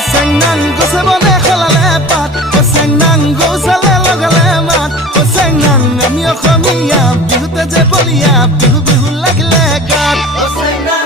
চেংনাং গছে বনে খলালে পাত চেংনাং গৌচালে লগালে মাত চেংনাং আমি অসমীয়া বিহুতে যে বলিয়া বিহু বিহু লাগিলে গাত